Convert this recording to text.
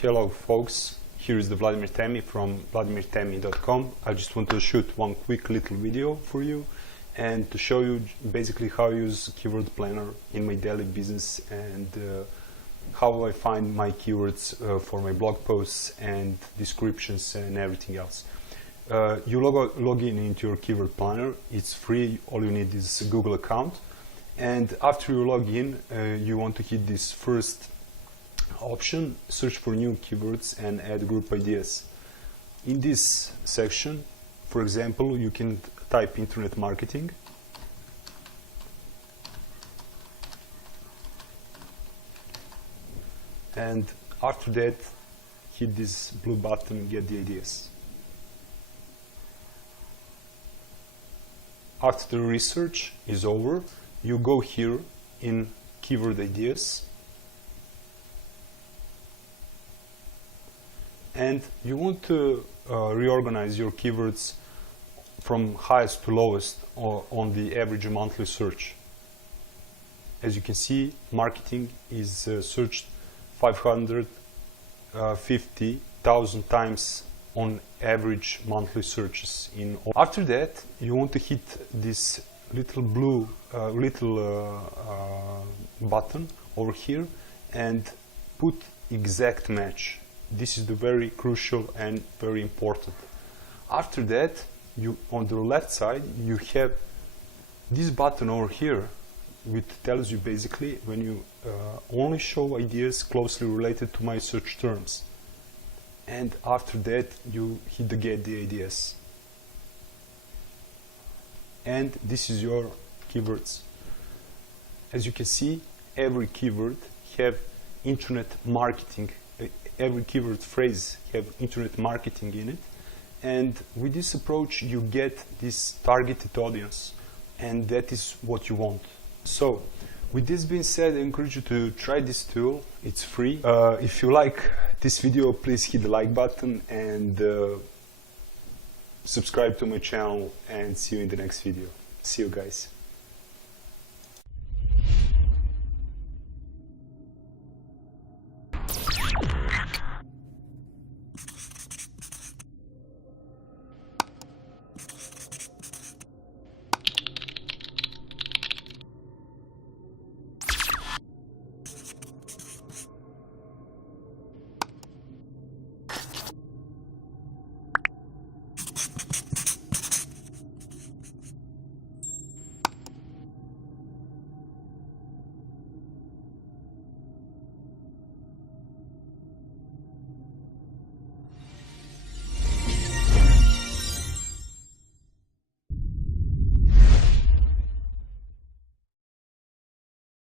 Hello folks, here is the Vladimir Tamy from vladimirtamy.com. I just want to shoot one quick little video for you and to show you basically how I use keyword planner in my daily business and how I find my keywords for my blog posts and descriptions and everything else. You log in into your keyword planner. It's free. All you need is a Google account, and after you log in you want to hit this first option, search for new keywords and add group ideas. In this section, for example, you can type internet marketing, and after that hit this blue button, get the ideas. After the research is over, you go here in keyword ideas and you want to reorganize your keywords from highest to lowest on the average monthly search. As you can see, marketing is searched 550,000 times on average monthly searches. After that, you want to hit this little blue button over here and put exact match. This is the very crucial and very important. After that, on the left side you have this button over here, which tells you basically when you only show ideas closely related to my search terms. And after that you hit the get the ideas. And this is your keywords. As you can see, every keyword have internet marketing. Every keyword phrase have internet marketing in it, and with this approach you get this targeted audience, and that is what you want. So with this being said, I encourage you to try this tool. It's free. If you like this video, please hit the like button and subscribe to my channel, and see you in the next video. See you guys.